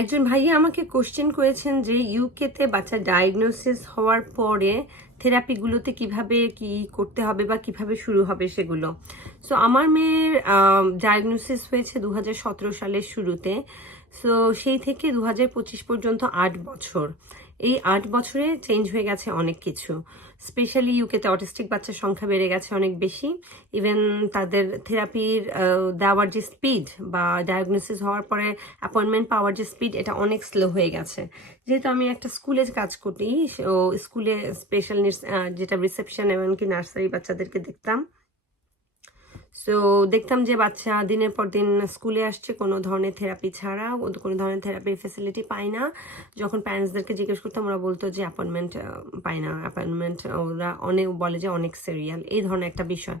একজন ভাইয়া আমাকে কোশ্চেন করেছেন যে ইউকেতে বাচ্চা ডায়াগনোসিস হওয়ার পরে থেরাপিগুলোতে কীভাবে কি করতে হবে বা কীভাবে শুরু হবে সেগুলো। সো আমার মেয়ের ডায়াগনোসিস হয়েছে দু হাজার সতেরো সালের শুরুতে। সো সেই থেকে দু হাজার পঁচিশ পর্যন্ত আট বছর। এই আট বছরে চেঞ্জ হয়ে গেছে অনেক কিছু। স্পেশালি ইউকেতে অটিস্টিক বাচ্চার সংখ্যা বেড়ে গেছে অনেক বেশি। ইভেন তাদের থেরাপির দেওয়ার যে স্পিড বা ডায়াগনোসিস হওয়ার পরে অ্যাপয়েন্টমেন্ট পাওয়ার যে স্পিড এটা অনেক স্লো হয়ে গেছে। যেহেতু আমি একটা স্কুলে কাজ করি, ও স্কুলে স্পেশাল যেটা রিসেপশন এমনকি নার্সারি বাচ্চাদেরকে দেখতাম সো দেখতাম যে বাচ্চা দিনের পর দিন স্কুলে আসছে, কোনো ধরনের থেরাপি ছাড়া, কোনো ধরনের থেরাপির ফেসিলিটি পায় না। যখন প্যারেন্টসদেরকে জিজ্ঞেস করতাম, ওরা বলতো যে অ্যাপয়েন্টমেন্ট পায় না। অ্যাপয়েন্টমেন্ট ওরা অনেক, বলে যে অনেক সিরিয়াল এই ধরনের একটা বিষয়।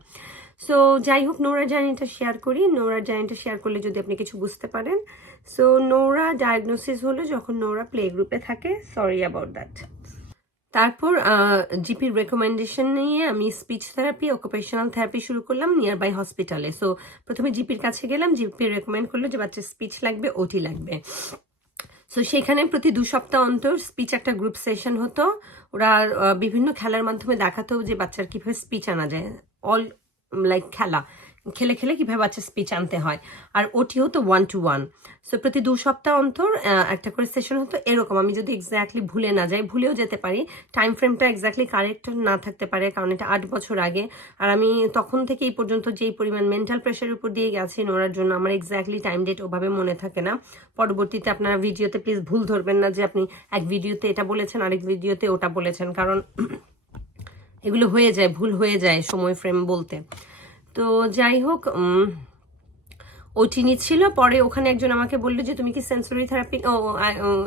সো যাই হোক নোরা জার্নিটা শেয়ার করি। নোরা জার্নিটা শেয়ার করলে যদি আপনি কিছু বুঝতে পারেন। সো নোরা ডায়াগনোসিস হলো যখন নোরা প্লে গ্রুপে থাকে। সরি অ্যাবাউট দ্যাট তারপর জিপির রেকমেন্ডেশন নিয়ে আমি স্পিচ থেরাপি অকুপেশনাল থেরাপি শুরু করলাম নিয়ার বাই হসপিটালে সো প্রথমে জিপির কাছে গেলাম, জিপি রেকমেন্ড করল যে বাচ্চার স্পিচ লাগবে ওটি লাগবে। সো সেখানে প্রতি দু সপ্তাহ অন্তর স্পিচ একটা গ্রুপ সেশন হতো। ওরা বিভিন্ন খেলার মাধ্যমে দেখাতো যে বাচ্চার কীভাবে স্পিচ আনা যায়। অল লাইক খেলা। খেলে খেলে কীভাবে বাচ্চা স্পিচ আনতে হয়। আর ওটি হতো ওয়ান টু ওয়ান সো প্রতি দু সপ্তাহ অন্তর একটা করে সেশন হতো এরকম। আমি যদি এক্স্যাক্টলি ভুলে না যাই, ভুলেও যেতে পারি। টাইম ফ্রেমটা এক্স্যাক্টলি কারেক্ট না থাকতে পারে, কারণ এটা আট বছর আগে। আর আমি তখন থেকে এই পর্যন্ত যেই পরিমাণ মেন্টাল প্রেশারের উপর দিয়ে গেছি নোড়ার জন্য, আমার এক্স্যাক্টলি টাইম ডেট ওভাবে মনে থাকে না। পরবর্তীতে আপনারা ভিডিওতে প্লিজ ভুল ধরবেন না যে আপনি এক ভিডিওতে এটা বলেছেন, আরেক ভিডিওতে ওটা বলেছেন। কারণ এগুলো হয়ে যায়, ভুল হয়ে যায় সময় ফ্রেম বলতে। তো যাই হোক ওটি ছিল, পরে ওখানে একজন আমাকে বলল যে, তুমি কি সেন্সরি থেরাপি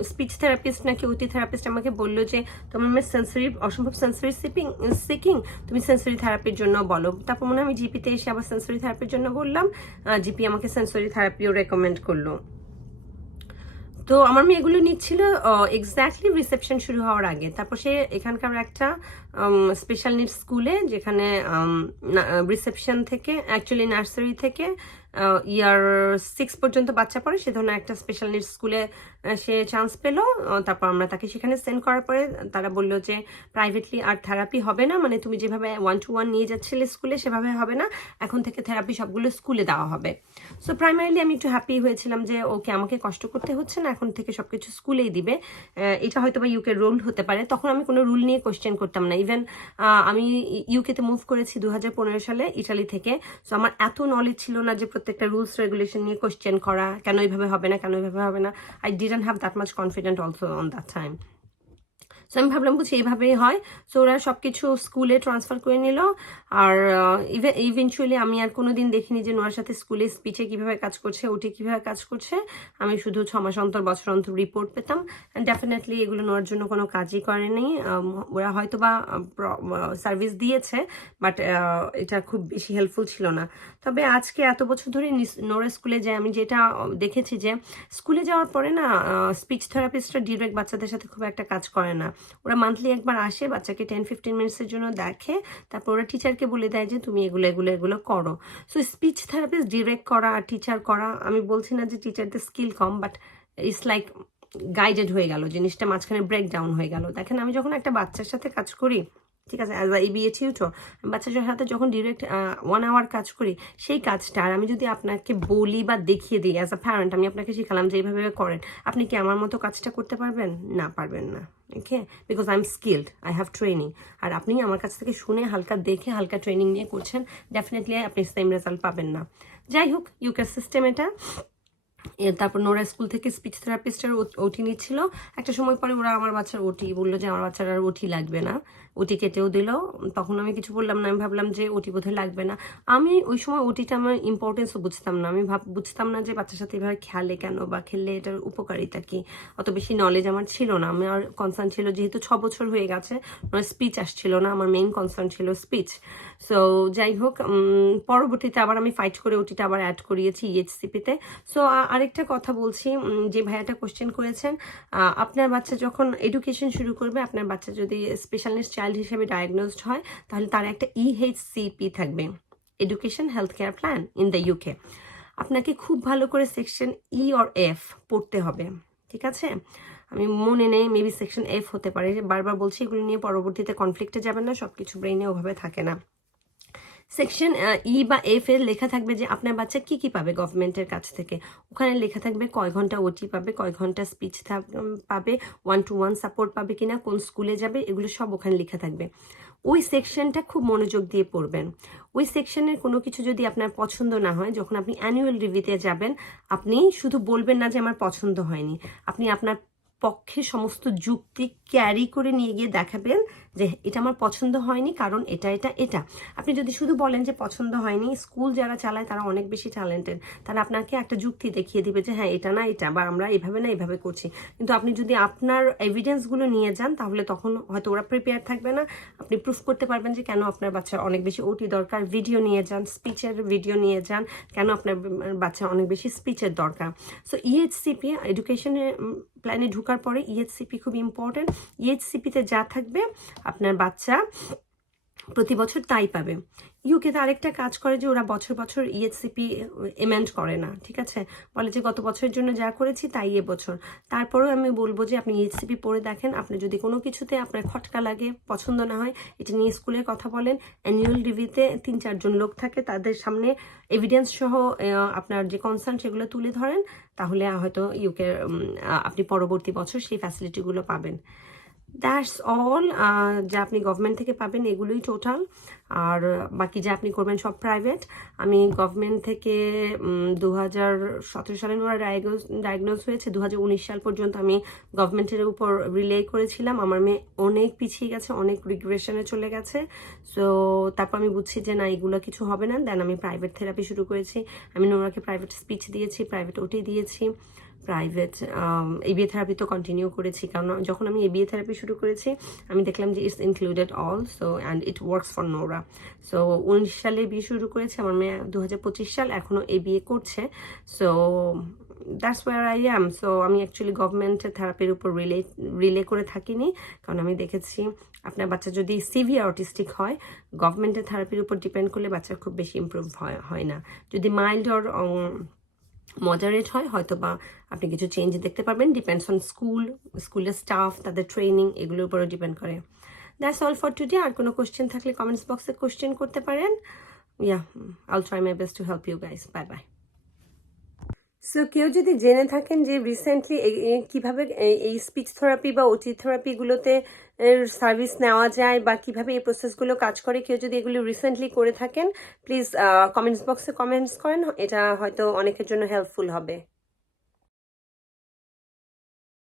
স্পিচ থেরাপিস্ট নাকি ওটি থেরাপিস্ট আমাকে বলল যে, তোমার মেয়ে সেন্সরি অসম্ভব সেন্সরি সিপিং সিকিং তুমি সেন্সরি থেরাপির জন্য বলো। তারপর মনে আমি জিপিতে এসে আবার সেন্সরি থেরাপির জন্য বললাম। জিপি আমাকে সেন্সরি থেরাপিও রেকমেন্ড করল। তো আমার মেয়ে এগুলো নিচ্ছিল এক্স্যাক্টলি রিসেপশন শুরু হওয়ার আগে। তারপর সে এখানকার একটা স্পেশাল নিড স্কুলে যেখানে রিসেপশন থেকে অ্যাকচুয়ালি নার্সারি থেকে ইয়ার সিক্স পর্যন্ত বাচ্চা পড়ে, সে ধরনের একটা স্পেশাল নিড স্কুলে সে চান্স পেল। তারপর আমরা তাকে সেখানে সেন্ড করার পরে তারা বলল যে প্রাইভেটলি আর থেরাপি হবে না। মানে তুমি যেভাবে ওয়ান টু ওয়ান নিয়ে যাচ্ছিলে স্কুলে সেভাবে হবে না। এখন থেকে থেরাপি সবগুলো স্কুলে দেওয়া হবে। সো প্রাইমারিলি আমি একটু হ্যাপি হয়েছিলাম যে ওকে আমাকে কষ্ট করতে হচ্ছে না। এখন থেকে সব কিছু স্কুলেই দিবে। এটা হয়তো বা ইউকে রুল হতে পারে। তখন আমি কোনো রুল নিয়ে কোশ্চেন করতাম না। ইভেন আমি ইউকেতে মুভ করেছি দু হাজার পনেরো সালে ইটালি থেকে। সো আমার এত নলেজ ছিল না যে প্রত্যেকটা রুলস রেগুলেশন নিয়ে কোশ্চেন করা, কেন এইভাবে হবে না, কেন এইভাবে হবে না। I didn't have that much confident also on that time so আমি ভাবলাম বুঝি এইভাবেই হয়। সো ওরা সব কিছু স্কুলে ট্রান্সফার করে নিল। আর ইভেনচুয়ালি আমি আর কোনো দিন দেখিনি যে নোয়ার সাথে স্কুলে স্পিচে কীভাবে কাজ করছে ওটি কীভাবে কাজ করছে। আমি শুধু ছ মাস অন্তর, বছর অন্তর রিপোর্ট পেতাম। অ্যান্ড ডেফিনেটলি এগুলো নেওয়ার জন্য কোনো কাজই করেনি। ওরা হয়তো বা সার্ভিস দিয়েছে বাট এটা খুব বেশি হেল্পফুল ছিল না। তবে আজকে এত বছর ধরে নোরা স্কুলে যাই, আমি যেটা দেখেছি যে, স্কুলে যাওয়ার পরে না স্পিচ থেরাপিস্টরা ডিরেক্ট বাচ্চাদের সাথে খুব একটা কাজ করে না। ওরা মান্থলি একবার আসে, বাচ্চাকে টেন ফিফটিন মিনিটসের জন্য দেখে, তারপর ওরা টিচারকে বলে দেয় যে, তুমি এগুলো এগুলো এগুলো করো। সো স্পিচ থেরাপিস্ট ডিরেক্ট করা আর টিচার করা, আমি বলছি না যে টিচারদের স্কিল কম বাট ইটস লাইক গাইডেড হয়ে গেল, জিনিসটা মাঝখানে ব্রেকডাউন হয়ে গেল। দেখেন, আমি যখন একটা বাচ্চার সাথে কাজ করি ঠিক আছে অ্যাজ আই বিএ টিউটর বাচ্চাদের সাথে যখন ডিরেক্ট ওয়ান আওয়ার কাজ করি, সেই কাজটা আর আমি যদি আপনাকে বলি বা দেখিয়ে দিই অ্যাজ আ প্যারেন্ট আমি আপনাকে শিখালাম যে এইভাবে করেন। আপনি কি আমার মতো কাজটা করতে পারবেন? না পারবেন না okay because I am skilled I have training আর আপনি আমার কাছ থেকে শুনে, হালকা দেখে, হালকা ট্রেনিং নিয়ে করছেন ডেফিনেটলি আপনি সেম রেজাল্ট পাবেন না। যাই হোক ইউকে সিস্টেম এটা। তারপর নোরা স্কুল থেকে স্পিচ থেরাপিস্টের ওটি নিচ্ছিল। একটা সময় পরে ওরা আমার বাচ্চার ওটি বলল যে আমার বাচ্চার আর ওটি লাগবে না। ওটি কেটেও দিল। তখন আমি কিছু বললাম না, আমি ভাবলাম যে ওটি বোধহয় লাগবে না। আমি ওই সময় ওটিটা আমার ইম্পর্টেন্সও বুঝতাম না। আমি ভাব বুঝতাম না যে বাচ্চার সাথে এভাবে খেলে কেন বা খেললে এটার উপকারিতা কি। অত বেশি নলেজ আমার ছিল না। আমার কনসার্ন ছিল যেহেতু ছ বছর হয়ে গেছে আমার স্পিচ আসছিল না, আমার মেইন কনসার্ন ছিল স্পিচ সো যাই হোক পরবর্তীতে আবার আমি ফাইট করে ওটিটা আবার অ্যাড করিয়েছি ইএইচসিপিতে সো আরেকটা কথা বলছি যে ভাইয়াটা কোশ্চেন করেছেন আপনার বাচ্চা যখন এডুকেশন শুরু করবে, আপনার বাচ্চা যদি স্পেশালিস্ট চাইল্ড হিসেবে ডায়াগনোসড হয়, তাহলে তার একটা E ইএইচসিপি থাকবে education health care plan in the UK আপনাকে খুব ভালো করে সেকশন ই অর এফ পড়তে হবে, ঠিক আছে? আমি মনে নেই মেবি সেকশন এফ হতে পারে বারবার বলছি, এগুলো নিয়ে পরবর্তীতে কনফ্লিক্টে যাবেন না সব কিছু ব্রেনে ওভাবে থাকে না। সেকশন ই বা এফ এর লেখা থাকবে যে আপনার বাচ্চা কি কি পাবে গভর্নমেন্টের কাছ থেকে। ওখানে লেখা থাকবে কয় ঘণ্টা ওটি পাবে, কয় ঘণ্টা স্পিচ পাবে ওয়ান টু ওয়ান সাপোর্ট পাবে কিনা, কোন স্কুলে যাবে, এগুলো সব ওখানে লেখা থাকবে। ওই সেকশনটা খুব মনোযোগ দিয়ে পড়বেন। ওই সেকশনের কোনো কিছু যদি আপনার পছন্দ না হয়, যখন আপনি অ্যানুয়াল রিভিউতে যাবেন, আপনি শুধু বলবেন না যে আমার পছন্দ হয়নি। আপনি আপনার পক্ষে সমস্ত যুক্তি ক্যারি করে নিয়ে গিয়ে দেখাবেন যে এটা আমার পছন্দ হয়নি কারণ এটা এটা এটা। আপনি যদি শুধু বলেন যে পছন্দ হয়নি, স্কুল যারা চালায় তারা অনেক বেশি ট্যালেন্টেড তারা আপনাকে একটা যুক্তি দেখিয়ে দিবে যে হ্যাঁ এটা না, এটা বা আমরা এভাবে না, এভাবে করছি। কিন্তু আপনি যদি আপনার এভিডেন্সগুলো নিয়ে যান, তাহলে তখন হয়তো ওরা প্রিপেয়ার থাকবে না। আপনি প্রুফ করতে পারবেন যে কেন আপনার বাচ্চার অনেক বেশি ওটি দরকার ভিডিও নিয়ে যান স্পিচের ভিডিও নিয়ে যান, কেন আপনার বাচ্চা অনেক বেশি স্পিচের দরকার। সো ইএইচসিপি এডুকেশনের প্ল্যানে ঢোকার পরে ইএইচসিপি খুব ইম্পর্টেন্ট ইএইচসিপিতে যা থাকবে আপনার বাচ্চা প্রতি বছর তাই পাবে। ইউকে ইউকেতে আরেকটা কাজ করে যে ওরা বছর বছর E ইএসসিপি এমেন্ড করে না, ঠিক আছে? বলে যে গত বছরের জন্য যা করেছি তাই এবছর তারপরেও আমি বলব যে আপনি ইএসসিপি পড়ে দেখেন, আপনি যদি কোনো কিছুতে আপনার খটকা লাগে, পছন্দ না হয়, এটা নিয়ে স্কুলে কথা বলেন। অ্যানুয়াল রিভিউতে তিন চারজন লোক থাকে, তাদের সামনে এভিডেন্স সহ আপনার যে কনসার্ন সেগুলো তুলে ধরেন, তাহলে হয়তো ইউকে আপনি পরবর্তী বছর সেই ফ্যাসিলিটিগুলো পাবেন। দ্যাটস অল যা আপনি গভর্নমেন্ট থেকে পাবেন এগুলোই টোটাল আর, বাকি যা আপনি করবেন সব প্রাইভেট আমি গভর্নমেন্ট থেকে দু হাজার সতেরো সালে ওরা ডায়াগনোজ হয়েছে। দু হাজার উনিশ সাল পর্যন্ত আমি গভর্নমেন্টের উপর রিলে করেছিলাম। আমার মেয়ে অনেক পিছিয়ে গেছে, অনেক রিগ্রেশনে চলে গেছে। সো তারপর আমি বুঝছি যে না, এগুলো কিছু হবে না। দেন আমি প্রাইভেট থেরাপি শুরু করেছি। আমি নোরাকে প্রাইভেট স্পিচ দিয়েছি প্রাইভেট ওটি দিয়েছি। প্রাইভেট এবিএ থেরাপি তো কন্টিনিউ করেছি। কারণ যখন আমি এবিএ থেরাপি শুরু করেছি, আমি দেখলাম যে it's included all so and it works for Nora so উনিশ সালে বিয়ে শুরু করেছে, আমার মেয়ে দু হাজার পঁচিশ সাল এখনও এবিএ করছে। So that's where I am so আমি অ্যাকচুয়ালি গভর্নমেন্টের থেরাপির উপর রিলে রিলে করে থাকিনি। কারণ আমি দেখেছি, আপনার বাচ্চা যদি সিভিয়ার অটিস্টিক হয় গভর্নমেন্টের থেরাপির উপর ডিপেন্ড করলে বাচ্চার খুব বেশি ইমপ্রুভ হয় হয় না। যদি মাইল্ড অর মডারেট হয় হয়তো বা আপনি কিছু চেঞ্জ দেখতে পারবেন ডিপেন্ডস অন স্কুল স্কুলের স্টাফ তাদের ট্রেনিং এগুলোর উপরও ডিপেন্ড করে। দ্যাটস অল ফর টুডে আর কোনো কোশ্চেন থাকলে কমেন্টস বক্সে কোশ্চেন করতে পারেন। Yeah I'll try my best to help you guys bye bye so কেউ যদি জেনে থাকেন যে রিসেন্টলি কীভাবে এই- স্পিচ থেরাপি বা ওটি থেরাপিগুলোতে সার্ভিস নেওয়া যায় বা কীভাবে এই প্রসেসগুলো কাজ করে, কেউ যদি এগুলো রিসেন্টলি করে থাকেন প্লিজ কমেন্টস বক্সে কমেন্টস করেন। এটা হয়তো অনেকের জন্য হেল্পফুল হবে।